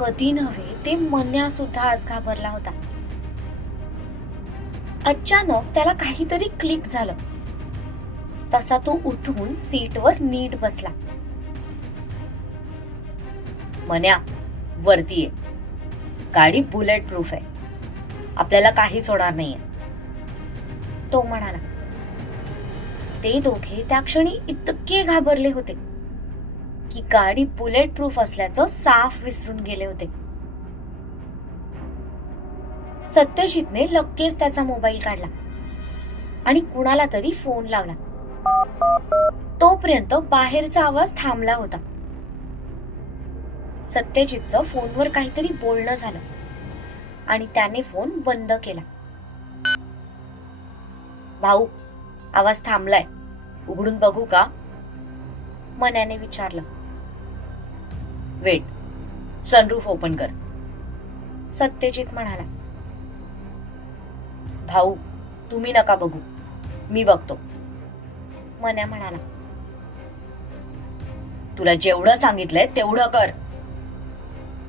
कधी नव्हे ते मन्या सुद्धा आज घाबरला होता. अचानक त्याला काहीतरी क्लिक झालं. तसा तो उठून सीटवर नीट बसला. मन्या वरती आहे गाडी बुलेट प्रूफ आहे. आपल्याला काहीच होणार नाहीये. तो म्हणाला. ते दोघे त्या क्षणी इतके घाबरले होते. की गाडी बुलेट प्रूफ असल्याचं साफ विसरून गेले होते. सत्यजितने लगेच त्याचा मोबाईल काढला आणि कुणाला तरी फोन लावला. तोपर्यंत बाहेरचा आवाज थांबला होता. सत्यजितचं फोनवर काहीतरी बोलणं झालं आणि त्याने फोन बंद केला. भाऊ आवाज थांबलाय. उघडून बघू का? मन्याने विचारलं. वेट. सनरूफ ओपन कर. सत्यजित म्हणाला भाऊ तुम्ही नका बघू. मी बघतो. मन्या म्हणाला तुला जेवढं सांगितलंय तेवढं कर.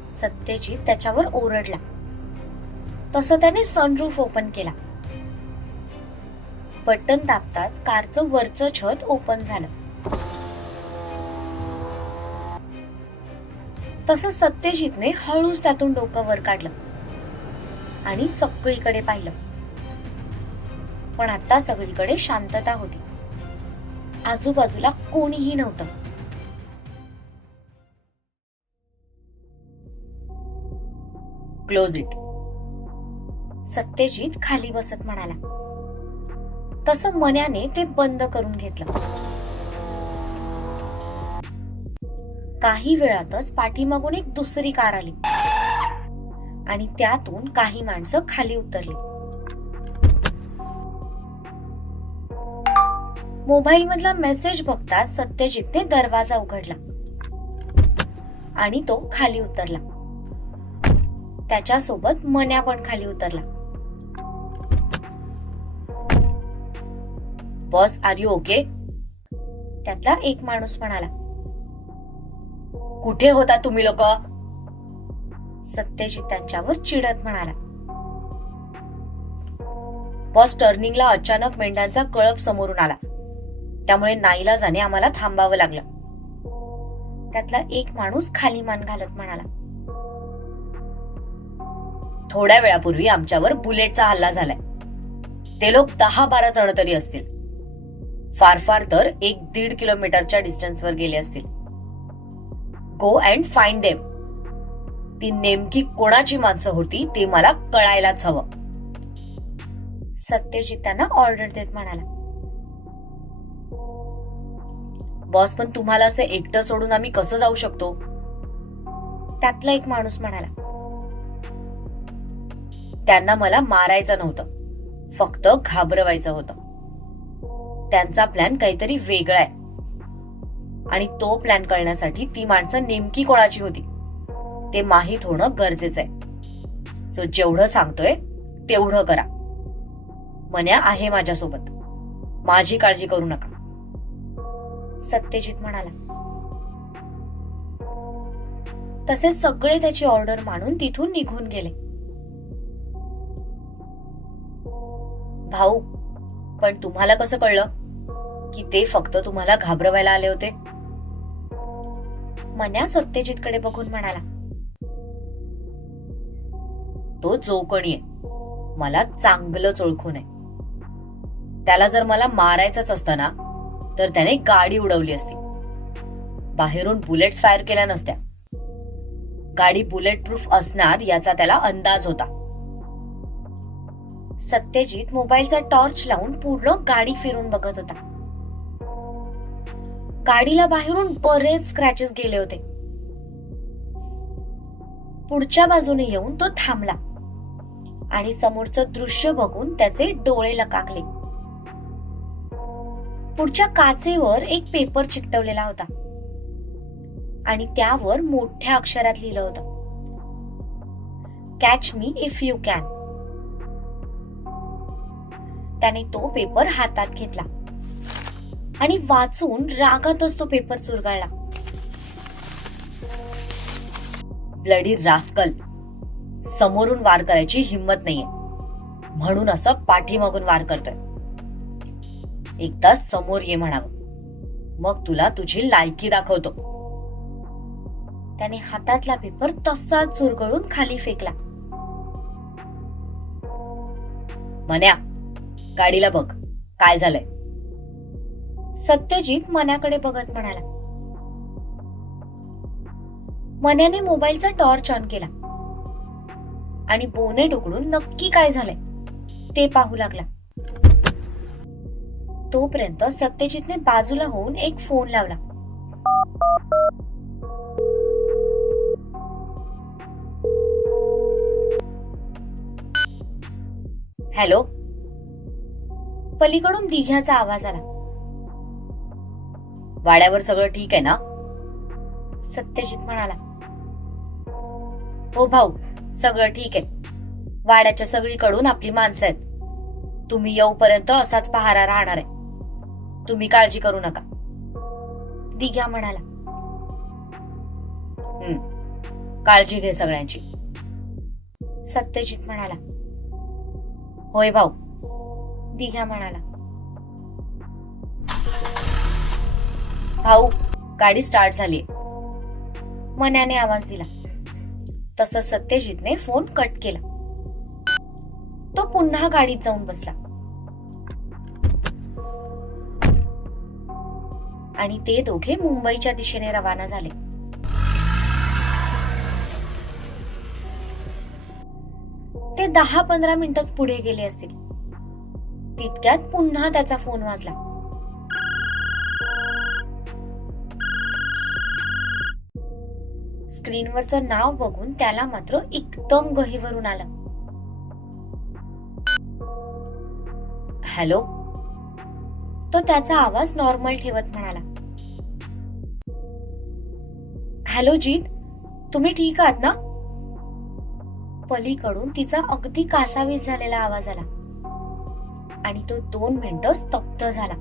सत्यजित त्याच्यावर ओरडला. तसं त्याने सनरूफ ओपन केला. बटन दाबताच कारचं वरचं छत ओपन झालं. तसं सत्यजितने हळूच त्यातून डोकं वर काढलं. आणि सगळीकडे पाहिलं. पण आता सगळीकडे शांतता होती. आजूबाजूला कोणीही नव्हतं. क्लोज इट सत्यजित खाली बसत म्हणाला. तसं मन्याने ते बंद करून घेतलं. काही वेळातच पाठीमागून एक दुसरी कार आली. आणि त्यातून काही माणसं खाली उतरली. मोबाईल मधला मेसेज बघता सत्यजितने दरवाजा उघडला. आणि तो खाली उतरला. त्याच्यासोबत मन्या पण खाली उतरला. Boss are you okay? त्यातला एक माणूस म्हणाला. कुठे होता तुम्ही लोक? सत्यजित त्यांच्यावर चिडत म्हणाला. बॉस टर्निंगला अचानक मेंढ्यांचा कळप समोरून आला. त्यामुळे नाईला जाणे आम्हाला थांबावं लागलं. त्यातला एक माणूस खाली मान घालत म्हणाला. थोड्या वेळापूर्वी आमच्यावर बुलेटचा हल्ला झालाय. ते लोक दहा बारा जण तरी असतील. फार फार तर एक दीड किलोमीटरच्या डिस्टन्सवर गेले असतील. गो अँड फाइंड देम ती नेमकी कोणाची माणसं होती ते मला कळायलाच हवं. सत्यजित त्यांना ऑर्डर देत म्हणाला. बॉस पण तुम्हाला असं एकटं सोडून आम्ही कसं जाऊ शकतो? त्यातला एक माणूस म्हणाला. त्यांना मला मारायचं नव्हतं. फक्त घाबरवायचं होतं. त्यांचा प्लॅन काहीतरी वेगळा आहे. आणि तो प्लॅन कळण्यासाठी ती माणसं नेमकी कोणाची होती? ते माहीत होणं गरजेचं आहे. सो जेवढं सांगतोय तेवढं करा. मन्या आहे माझ्यासोबत. माझी काळजी करू नका. सत्यजित म्हणाला. तसे सगळे त्याची ऑर्डर मानून तिथून निघून गेले. भाऊ पण तुम्हाला कसं कळलं? की ते फक्त तुम्हाला घाबरवायला आले होते? मन्या सत्यजितकडे बघून म्हणाला तो जोकणी आहे. मला चांगलंच ओळखून आहे. त्याला जर मला मारायचंच असतं ना तर त्याने गाडी उडवली असती. बाहेरून बुलेट्स फायर केल्या नसत्या. गाडी बुलेट प्रूफ असणार याचा त्याला अंदाज होता. सत्यजित मोबाईलचा टॉर्च लावून पूर्ण गाडी फिरून बघत होता. गाडीला बाहेरून बरेच स्क्रॅचेस गेले होते. पुढच्या बाजूने येऊन तो थांबला. आणि समोरचं दृश्य बघून त्याचे डोळे लकाकले. पुढच्या काचेवर एक पेपर चिकटवलेला होता. आणि त्यावर मोठ्या अक्षरात लिहिलं होतं. Catch me if you can त्याने तो पेपर हातात घेतला. आणि वाचून रागातच तो पेपर चुरगळला. Bloody rascal. समोरून वार करायची हिंमत नाहीये. म्हणून असं पाठीमागून वार करतोय. एकदा समोर ये म्हणावं. मग तुला तुझी लायकी दाखवतो. त्याने हातातला पेपर तसाच चुरगळून खाली फेकला. मन्या गाडीला बघ. काय झालंय? सत्यजित मन्याकडे बघत म्हणाला. मन्याने मोबाईलचा टॉर्च ऑन केला. आणि बोनेट उघडून नक्की काय झालंय ते पाहू लागला. तोपर्यंत सत्यजितने बाजूला होऊन एक फोन लावला. हॅलो? पलीकडून दिघ्याचा आवाज आला. वाड्यावर सगळं ठीक आहे ना? सत्यजित म्हणाला. हो भाऊ सगळं ठीक आहे. वाड्याच्या सगळीकडून आपली माणसं आहेत. तुम्ही येऊपर्यंत असाच पहारा राहणार आहे. तुम्ही काळजी करू नका. दिघ्या म्हणाला. काळजी घे सगळ्यांची. सत्यजित म्हणाला. होय भाऊ. दिघ्या म्हणाला. भाऊ गाडी स्टार्ट झाली. मन्याने आवाज दिला. तसं सत्यजितने फोन कट केला. तो पुन्हा गाडीत जाऊन बसला. आणि ते दोघे मुंबईच्या दिशेने रवाना झाले. ते दहा पंधरा मिनिटच पुढे गेले असतील. तितक्यात पुन्हा त्याचा फोन वाजला. स्क्रीनवरचं नाव बघून त्याला मात्र एकदम गहीवरून आलं. हॅलो? तो त्याचा आवाज नॉर्मल ठेवत म्हणाला. हॅलो जीत तुम्ही ठीक आहात ना? पलीकडून तिचा अगदी कासावीस झालेला आवाज आला. आणि तो दोन मिनिटं स्तब्ध झाला.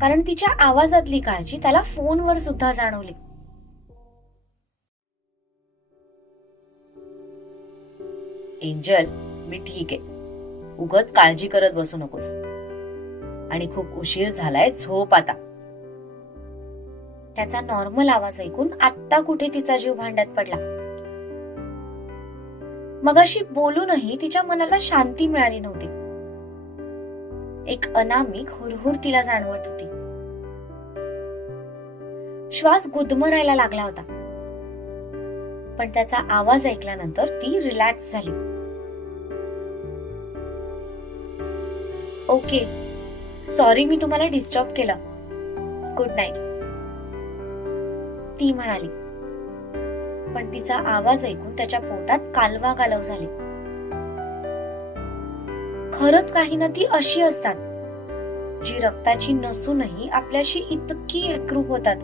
कारण तिच्या आवाजातली काळजी त्याला फोनवर सुद्धा जाणवली. एंजल मी ठीक आहे. उगच काळजी करत बसू नकोस. आणि खूप उशीर झालाय झोप आता. त्याचा नॉर्मल आवाज ऐकून आत्ता कुठे तिचा जीव भांड्यात पडला? मगाशी बोलूनही तिच्या मनाला शांती मिळाली नव्हती. एक अनामिक हुरहुर तिला जाणवत होती. श्वास गुदमरायला लागला होता. पण त्याचा आवाज ऐकल्यानंतर ती रिलॅक्स झाली. ओके सॉरी मी तुम्हाला डिस्टर्ब केलं. गुड नाईट ती म्हणाली. पण तिचा आवाज ऐकून त्याच्या पोटात कालवा कालव झाली. खरंच काही ना ती अशी असतात जी रक्ताची नसूनही आपल्याशी इतकी एकरूप होतात.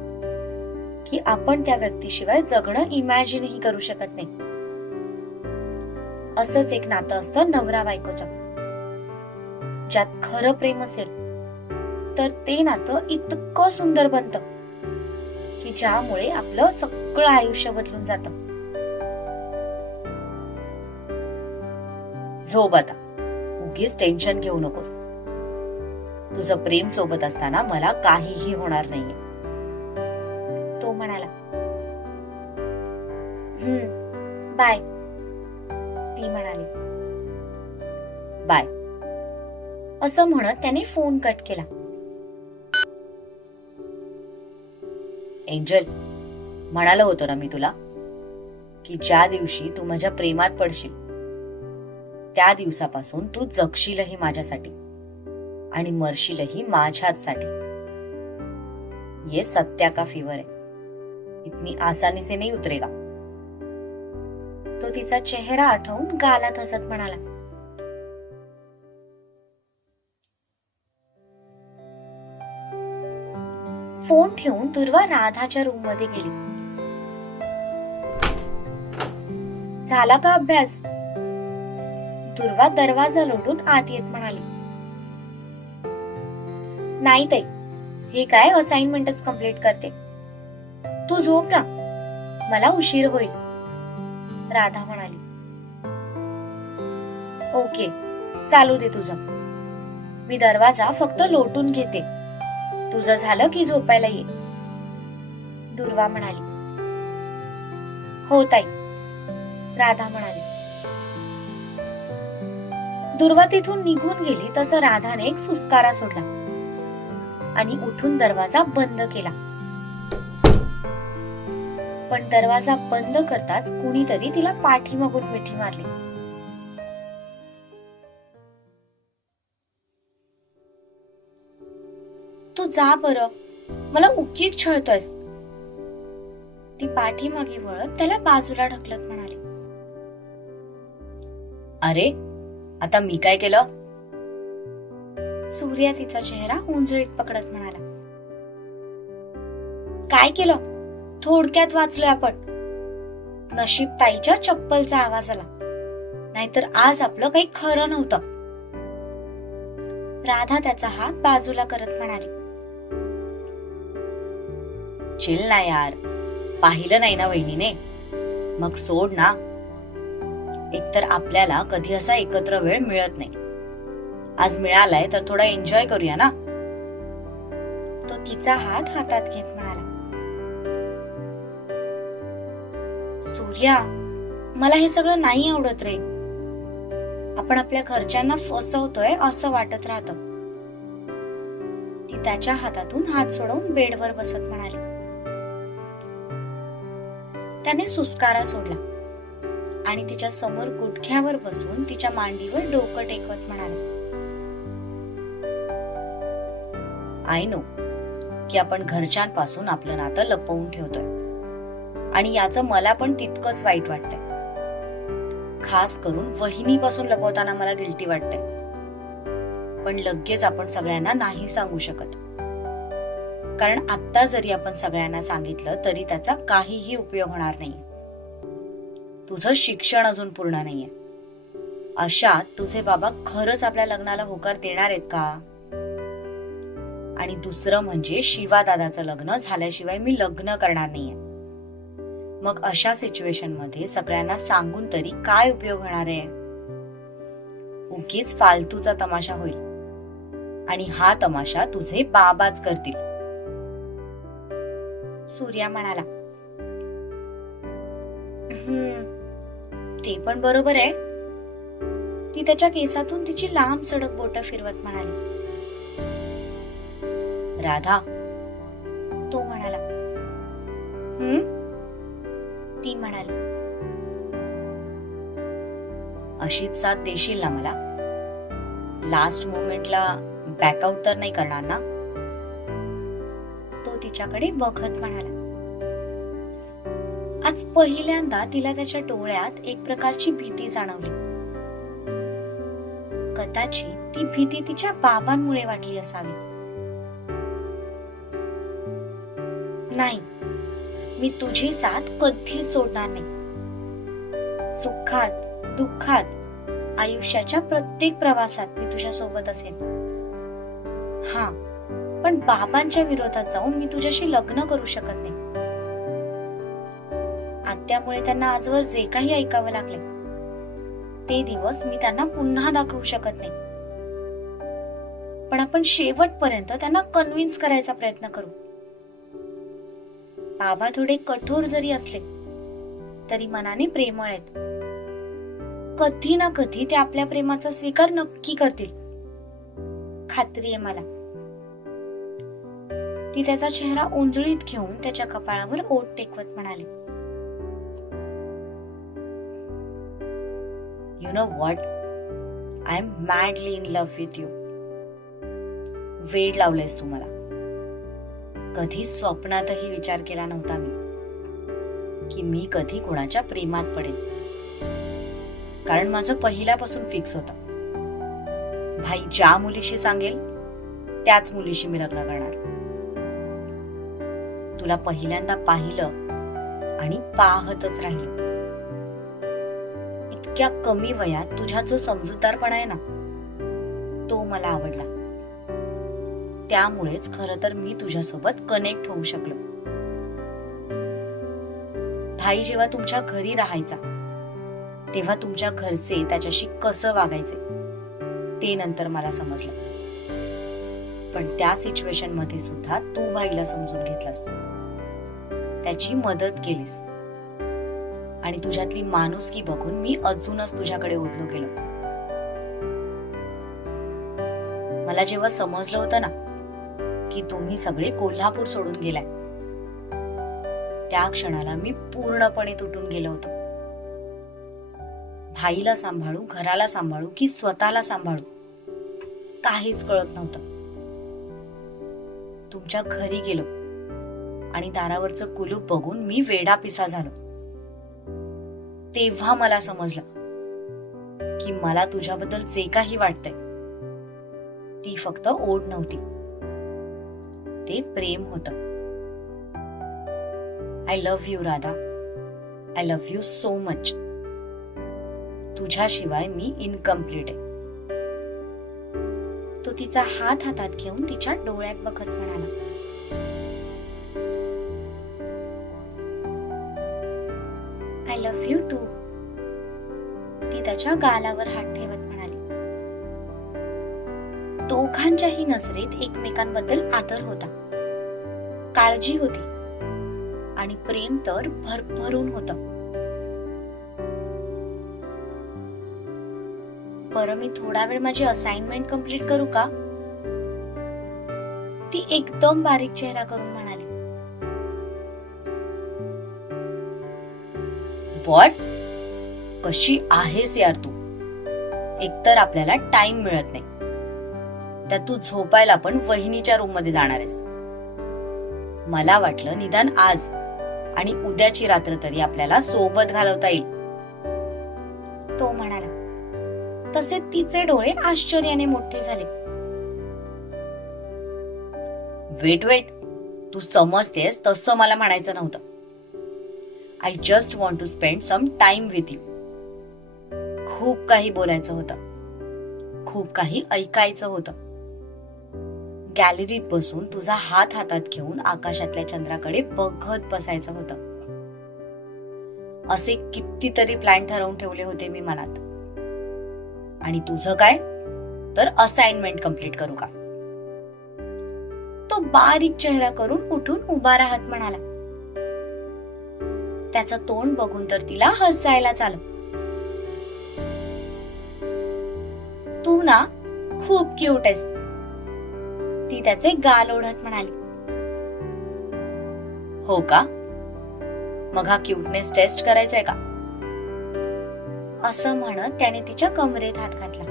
की आपण त्या व्यक्तीशिवाय जगणं इमॅजिनही करू शकत नाही. असंच एक नातं असतं नवरा बायकोचं. ज्यात खरं प्रेम असेल तर ते नातं इतकं सुंदर बनतं की ज्यामुळे आपलं सगळं आयुष्य बदलून जात. झोप आता. उगीच टेन्शन घेऊ नकोस. तुझं प्रेम सोबत असताना मला काहीही होणार नाहीये. असं म्हणत त्याने फोन कट केला. एंजल म्हणालं होतो ना मी तुला की ज्या दिवशी तू माझ्या प्रेमात पडशील त्या दिवसापासून तू जगशीलही माझ्यासाठी आणि मरशीलही माझ्याच साठी ये सत्या का फिवर आहे? इतनी आसानी से नाही उतरेगा. तो तिचा चेहरा आठवून गालात हसत म्हणाला. फोन ठेवून दुर्वा राधाच्या रूममध्ये गेली. झाला का अभ्यास? दुर्वा दरवाजा लोटून आत येत म्हणाली. नाही ताई हे काय असाइनमेंटच कंप्लीट करते? तू झोप ना मला उशीर होईल. राधा म्हणाली. ओके चालू दे तुझं. मी दरवाजा फक्त लोटून घेते. तुझं झालं की झोपायला ये दुर्वा म्हणाली. हो ताई. राधा म्हणाली. दुर्वा तिथून निघून गेली तसं राधाने एक सुस्कारा सोडला आणि उठून दरवाजा बंद केला. पण दरवाजा बंद करताच कुणीतरी तिला पाठीमागून मिठी मारली. तू जा बरं. मला उकीच छळतोयस. ती पाठीमागे वळत त्याला बाजूला ढकलत म्हणाली. अरे आता मी काय केलं? सूर्या तिचा चेहरा उंजळीत पकडत म्हणाला. काय केलं? थोडक्यात वाचलोय आपण. नशीब ताईच्या चप्पलचा आवाज आला. नाहीतर आज आपलं काही खरं नव्हतं. राधा त्याचा हात बाजूला करत म्हणाली. चिल ना यार. पाहिलं नाही ना वहिनीने? मग सोड ना. एकतर आपल्याला कधी असा एकत्र वेळ मिळत नाही. आज मिळालाय तर थोडा एन्जॉय करूया ना? तो तिचा हात हातात घेत म्हणाला. सूर्या मला हे सगळं नाही आवडत रे. आपण आपल्या घरच्यांना फसवतोय असं वाटत राहत. ती त्याच्या हातातून हात सोडवून बेडवर बसत म्हणाली. त्याने सुस्कारा सोडला. आणि तिच्या समोर गुडघ्यावर बसून तिच्या मांडीवर डोकं टेकवत म्हणाला आय नो की आपण घरच्यांपासून आपलं नातं लपवून ठेवतोय. आणि याचं मला पण तितकंच वाईट वाटतंय. खास करून वहिनीपासून लपवताना मला गिल्टी वाटते पण लगेच आपण सगळ्यांना नाही सांगू शकत. कारण आता जरी आपण सगळ्यांना सांगितलं तरी त्याचा काहीही उपयोग होणार नाही. तुझं शिक्षण अजून पूर्ण नाहीये. अशा तुझे बाबा खरंच आपल्या लग्नाला होकार देणार आहेत का? आणि दुसरं म्हणजे शिवा दादाचं लग्न झाल्याशिवाय मी लग्न करणार नाहीये. मग अशा सिच्युएशनमध्ये सगळ्यांना सांगून तरी काय उपयोग होणार आहे? उगीच फालतूचा तमाशा होईल. आणि हा तमाशा तुझे बाबाच करतील. सूर्या म्हणाला. "हम्म, ते पण बरोबर आहे. ती त्याच्या केसातून तिची लांब सडक बोट फिरवत म्हणाली. राधा तो म्हणाला. हम्म ती म्हणाली. अशीच साथ देशील ना मला? लास्ट मोमेंटला बॅकआउट तर नाही करणार ना? तिच्याकडे बघत म्हणाला. आज पहिल्यांदा तिला त्याच्या डोळ्यात एक प्रकारची भीती जाणवली. कदाचित ती भीती तिच्या बाबांमुळे वाटली असावी. नाही मी तुझी साथ कधीच सोडणार नाही. सुखात दुःखात आयुष्याच्या प्रत्येक प्रवासात मी तुझ्या सोबत असेन. हा पण बाबांच्या विरोधात जाऊन मी तुझ्याशी लग्न करू शकत नाही. आत्यामुळे त्यांना आजवर जे काही ऐकावं लागले ते दिवस मी त्यांना पुन्हा दाखवू शकत नाही. पण आपण शेवटपर्यंत त्यांना कन्व्हिन्स करायचा प्रयत्न करू. बाबा थोडे कठोर जरी असले तरी मनाने प्रेमळ आहेत. कधी ना कधी ते आपल्या प्रेमाचा स्वीकार नक्की करतील. खात्री आहे मला. ती त्याचा चेहरा उंजळीत घेऊन त्याच्या कपाळावर ओट टेकवत म्हणाली. You know what I am madly in love with you वेड लावलेस तू मला. कधी स्वप्नातही विचार केला नव्हता मी. की मी कधी कोणाच्या प्रेमात पडेन. कारण माझं पहिल्यापासून फिक्स होत. भाई ज्या मुलीशी सांगेल त्याच मुलीशी मी लग्न करणार. तुला पहिल्यांदा पाहिलं आणि पाहतच राहिलो. इतक्या कमी वयात तुझ्या जो समजूतदारपणा आहे ना तो मला आवडला. त्यामुळेच खर तर मी तुझ्यासोबत कनेक्ट होऊ शकलो. भाई जेव्हा तुमच्या घरी राहायचा तेव्हा तुमच्या घरचे त्याच्याशी कसं वागायचे ते नंतर मला समजलं. पण त्या सिच्युएशनमध्ये सुद्धा तू भाईला समजून घेतलास. त्याची मदत केलीस. आणि तुझ्यातली माणुसकी बघून मी अजूनच तुझ्याकडे उठलो गेलो. मला जेव्हा समजलं होतं ना की तुम्ही सगळे कोल्हापूर सोडून गेलाय त्या क्षणाला मी पूर्णपणे तुटून गेलो होतो. भाईला सांभाळू घराला सांभाळू की स्वतःला सांभाळू काहीच कळत नव्हतं. तुमच्या घरी गेलो. आणि दारावरचं कुलूप बघून मी वेडा पिसा झालो. तेव्हा मला समजलं की मला तुझ्याबद्दल जे काही वाटतंय ती फक्त ओढ नव्हती. ते प्रेम होत. I love you Radha. I love you so much तुझ्याशिवाय मी इनकम्प्लीट आहे. तो तिचा हात हातात घेऊन तिच्या डोळ्यात बघत म्हणाला त्याच्या गालावर हात ठेवत म्हणाली. दोघांच्याही नजरेत एकमेकांबद्दल आदर होता. काळजी होती. आणि प्रेम तर भरभरून होत. बरं मी थोडा वेळ माझी असाइनमेंट कंप्लीट करू का? ती एकदम बारीक चेहरा करून म्हणाली. वॉट कशी आहेस यार तू? एकतर आपल्याला टाइम मिळत नाही. त्यात तू झोपायला पण वहिनीच्या रूममध्ये जाणार आहेस. मला वाटलं निदान आज आणि उद्याची रात्र तरी आपल्याला सोबत घालवता येईल. तो म्हणाला तसे तिचे डोळे आश्चर्याने मोठे झाले. वेट वेट तू समजतेस तसं मला म्हणायचं नव्हतं. I just want to spend some time with you खूप काही बोलायचं होतं. खूप काही ऐकायचं होतं. गॅलरीत बसून तुझा हात हातात घेऊन आकाशातल्या चंद्राकडे बघत बसायचं होतं. असे कितीतरी प्लॅन ठरवून ठेवले होते मी मनात. आणि तुझं काय? तर असाइनमेंट कंप्लीट करू का? तो बारीक चेहरा करून उठून उभा राहत म्हणाला. त्याचं तोंड बघून तर तिला हसायला चाल. ना खूप क्यूट आहेस ती त्याचे गाल ओढत म्हणाली. हो का? मग हा क्यूटनेस टेस्ट करायचाय का? असं म्हणत त्याने तिच्या कमरेत हात घातला.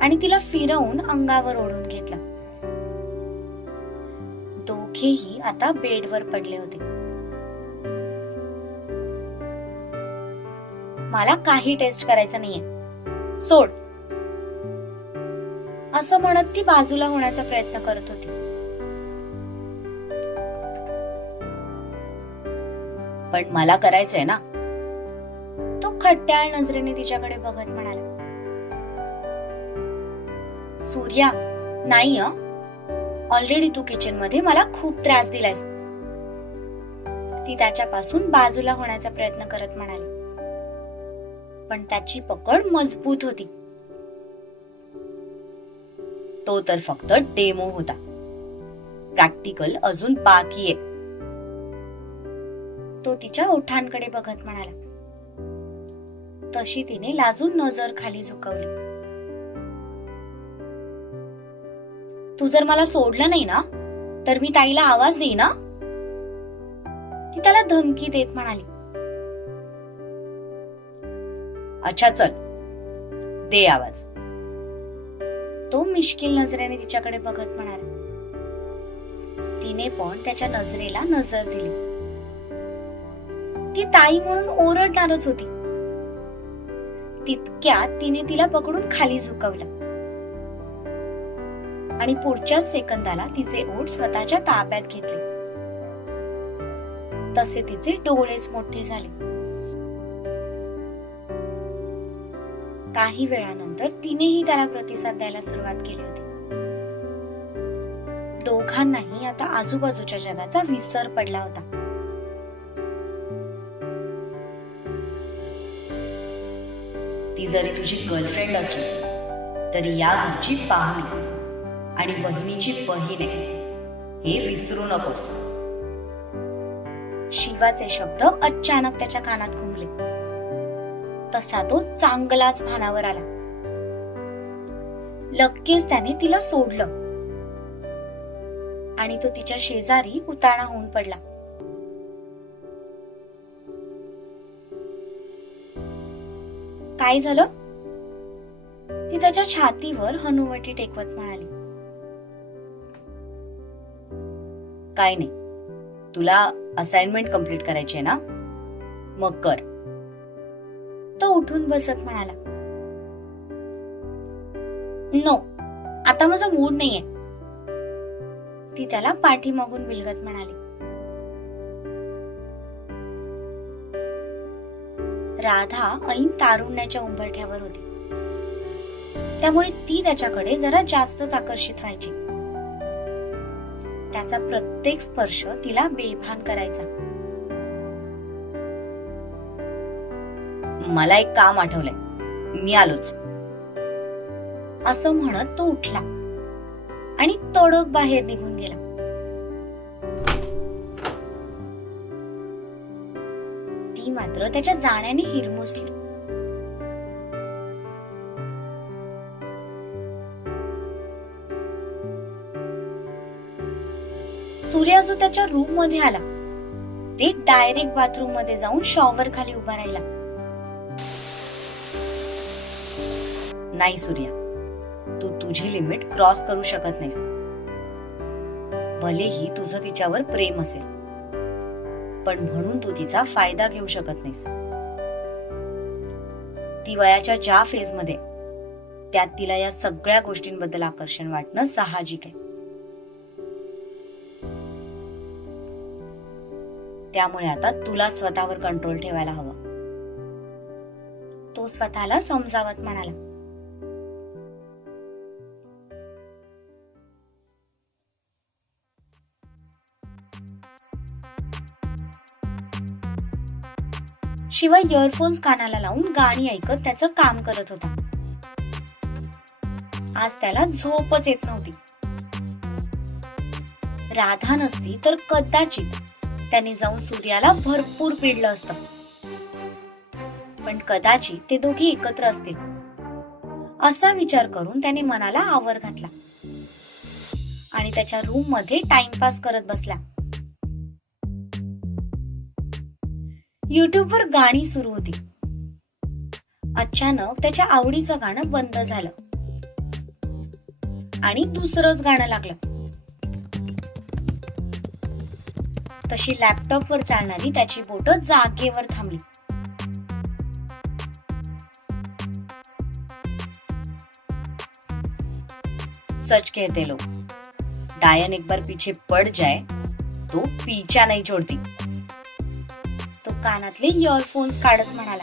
आणि तिला फिरवून अंगावर ओढून घेतला. दोघेही आता बेडवर पडले होते. मला काही टेस्ट करायचं नाहीये. सोड. असं म्हणत ती बाजूला होण्याचा प्रयत्न करत होती. पण मला करायचंय ना? तो खट्ट्याळ नजरेने तिच्याकडे बघत म्हणाला. सूर्या नाही ऑलरेडी तू किचनमध्ये मला खूप त्रास दिलायस. ती त्याच्यापासून बाजूला होण्याचा प्रयत्न करत म्हणाली. पण त्याची पकड मजबूत होती. तो तर फक्त डेमो होता. प्रॅक्टिकल अजून बाकी आहे. तो तिच्या ओठांकडे बघत म्हणाला. तशी तिने लाजून नजर खाली झुकवली. तू जर मला सोडलं नाही ना तर मी ताईला आवाज देई ना ती त्याला धमकी देत म्हणाली. अच्छा चल. दे आवाज. तो मिश्किल नजरेने तिच्याकडे बघत म्हणाला. तिने पण त्याच्या नजरेला नजर दिली. ती ताई म्हणून ओरडणारच होती. तितक्यात तिने तिला पकडून खाली झुकवलं. आणि पुढच्याच सेकंदाला तिचे ओठ स्वतःच्या ताब्यात घेतले. तसे तिचे डोळेच मोठे झाले. काही वेळानंतर तिनेही त्याला प्रतिसाद द्यायला सुरुवात केली होती. दोघांनाही आता आजूबाजूच्या जगाचा विसर पडला होता. ती जरी तुझी गर्लफ्रेंड असली तरी या घरची पाहुणी आणि वहिनीची बहीण आहे हे विसरू नकोस. शिवाचे शब्द अचानक त्याच्या कानात घुमले तसा तो चांगलाच भानावर आला. लगेच त्याने तिला सोडलं. आणि तो तिच्या शेजारी उताणा होऊन पडला. काय झालं? ती त्याच्या छातीवर हनुवटी टेकवत म्हणाली. काय नाही. तुला असाइनमेंट कंप्लीट करायची आहे ना? मग कर. उठून बसत म्हणाला. नो आता माझा मूड नाहीये. ती त्याला पाठीमागून विलगत म्हणाली. राधा ऐन तारुण्याच्या उंबरठ्यावर होती. त्यामुळे ती त्याच्याकडे जरा जास्तच आकर्षित व्हायची. त्याचा प्रत्येक स्पर्श तिला बेभान करायचा. मला एक काम आठवलंय. मी आलोच. असं म्हणत तो उठला. आणि तडक बाहेर निघून गेला. ती मात्र त्याच्या जाण्याने हिरमुसली. सूर्या जो त्याच्या रूममध्ये आला ते डायरेक्ट बाथरूममध्ये जाऊन शॉवर खाली उभा राहिला. नाही सूर्या. तू तुझी लिमिट क्रॉस करू शकत नाहीस. भलेही तुझं तिच्यावर प्रेम असेल पण म्हणून तू तिचा फायदा घेऊ शकत नाहीस. ती वयाच्या ज्या फेजमध्ये त्यात तिला या सगळ्या गोष्टींबद्दल आकर्षण वाटणं साहजिक आहे. त्यामुळे आता तुला स्वतःवर कंट्रोल ठेवायला हवा. तो स्वतःला समजावत म्हणाला शिवाय इयरफोन्स कानाला लावून गाणी ऐकत त्याचं काम करत होता. आज त्याला झोपच येत नव्हती. राधा नसती तर कदाचित त्याने जाऊन सूर्याला भरपूर पिडलं असतं. पण कदाचित ते दोघी एकत्र असतील. असा विचार करून त्याने मनाला आवर घातला. आणि त्याच्या रूममध्ये टाइमपास करत बसला युट्यूबवर गाणी सुरू होती. अचानक त्याच्या आवडीचं गाणं बंद झालं. आणि दुसरंच गाणं लागलं. तशी लॅपटॉपवर चालणारी त्याची बोट जागेवर थांबली. सच कहते लोग डायन एक बार पीछे पड़ जाए तो पीछा नहीं छोड़ती. तो कानातले इयरफोन्स काढत म्हणाला.